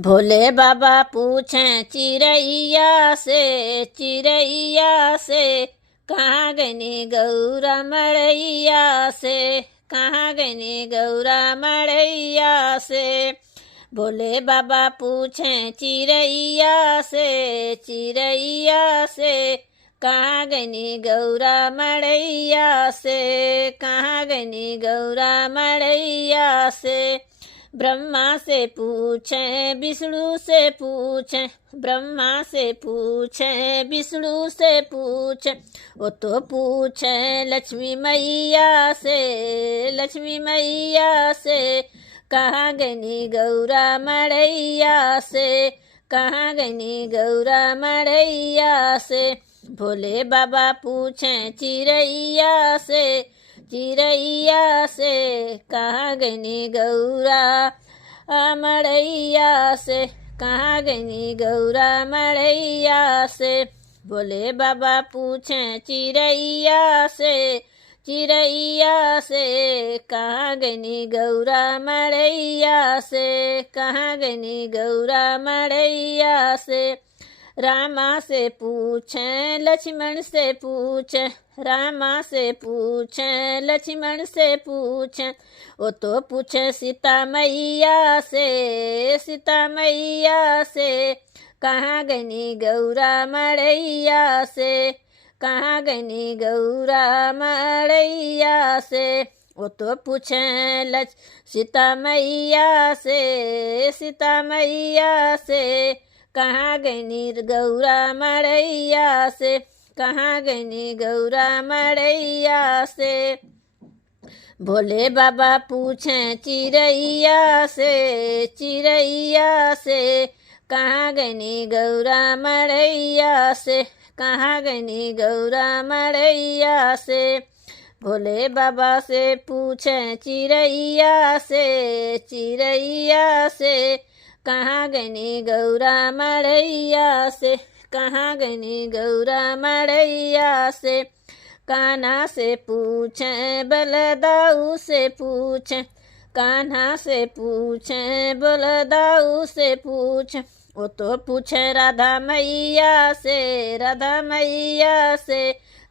भोले बाबा पूछें चिड़ैया से कहाँ गनी गौरा मड़ैया से, कहाँ गनी गौरा मड़ैया से। भोले बाबा पूछें चिड़ैया से कहाँ गनी गौरा मड़ैया से, कहाँ गनी गौरा मड़ैया से। ब्रह्मा से पूछें विष्णु से पूछें, ब्रह्मा से पूछें विष्णु से पूछें, वो तो पूछें लक्ष्मी मैया से कहाँ गनी गौरा मड़ैया से, कहाँ गनी गौरा मड़ैया से। भोले बाबा पूछें चिड़ैया से कहाँ गनी गौरा मड़ैया से, कहाँ गनी गौरा मड़ैया से। भोले बाबा पूछें चिड़ैया से कहाँ गनी गौरा मड़ैया से, कहाँ गनी गौरा मड़ैया से। रामा से पूछें लक्ष्मण से पूछें, रामा से पूछें लक्ष्मण से पूछें, वो तो पूछें सीता मैया से कहाँ गनी गौरा मड़ैया से, कहाँ गनी गौरा मड़ैया से। वो तो पूछें सीता मैया से कहाँ गनी गौरा मड़ैया से, कहाँ गनी गौरा मड़ैया से। भोले बाबा पूछें चिड़ैया से कहाँ गनी गौरा मड़ैया से, कहाँ गनी गौरा मड़ैया से। भोले बाबा से पूछें चिड़ैया से कहाँ गनी गौरा मड़ैया से, कहाँ गनी गौरा मड़ैया से। कान्हा से पूछें बलदाऊ से पूछें, कान्हा से पूछें बलदाऊ से पूछें, वो तो पूछे राधा मैया से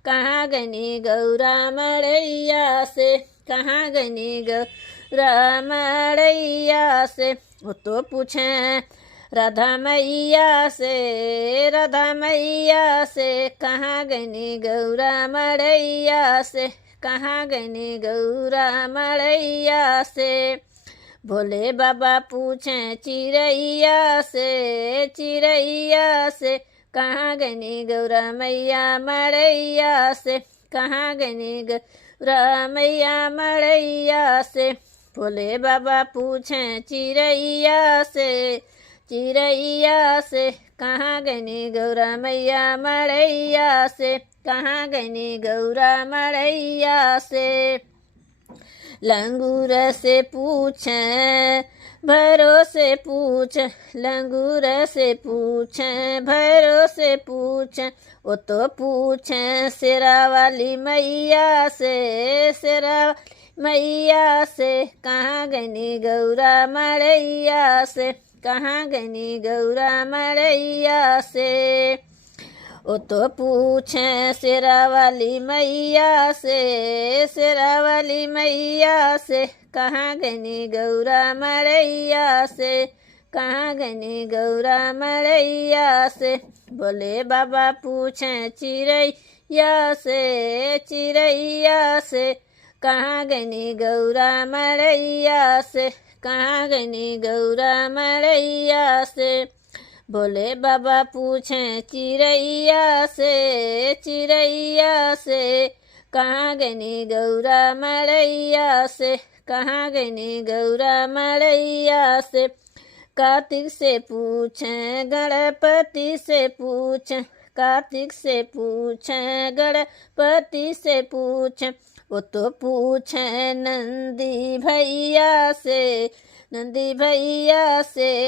कहाँ गनी गौरा मड़ैया से, कहाँ गनी गौरा मड़ैया से। वो तो पूछें राधा मैया से कहाँ गनी गौरा मड़ैया से, कहाँ गनी गौरा मड़ैया से। भोले बाबा पूछें चिड़ैया से कहाँ गनी गौरा मैया मड़ैया से, कहाँ गनी गौरा मैया मड़ैया से। भोले बाबा पूछें चिड़ैया से कहाँ गनी गौरा मैया मड़ैया से, कहाँ गनी गौरा मड़ैया से। लंगूर से पूछें भैरो से पूछें, लंगूर से पूछें भैरो से पूछें, वो तो पूछें सिरा वाली मैया से कहाँ गनी गौरा मड़ैया से, कहाँ गनी गौरा मड़ैया से। वो तो पूछें सिरा वाली मैया से कहाँ गनी गौरा मड़ैया से, कहाँ गनी गौरा मड़ैया से। भोले बाबा पूछें चिड़ैया से कहाँ गनी गौरा मड़ैया से, कहाँ गनी गौरा मड़ैया से। भोले बाबा पूछें चिड़ैया से कहाँ गनी गौरा मड़ैया से, कहाँ गनी गौरा मड़ैया से। कार्तिक से पूछें गणपति से पूछें, कार्तिक से पूछें गणपति से पूछें, वो तो पूछें नंदी भैया से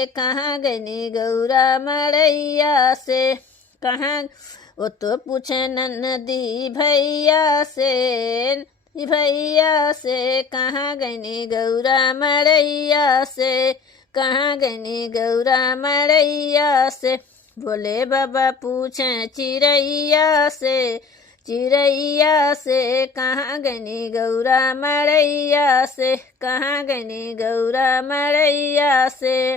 कहाँ गनी गौरा मड़ैया से, कहाँ। वो तो पूछे नंदी भैया से कहाँ गनी गौरा मड़ैया से, कहाँ गनी गौरा मड़ैया से। भोले बाबा पूछें चिड़ैया से, चिड़ैया से कहाँ गनी गौरा मड़ैया से, कहाँ गनी गौरा मड़ैया से।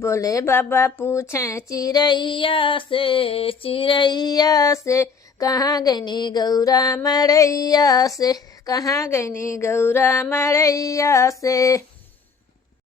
भोले बाबा पूछें चिड़ैया से, चिड़ैया से कहाँ गनी गौरा मड़ैया से, कहाँ गनी गौरा मड़ैया से।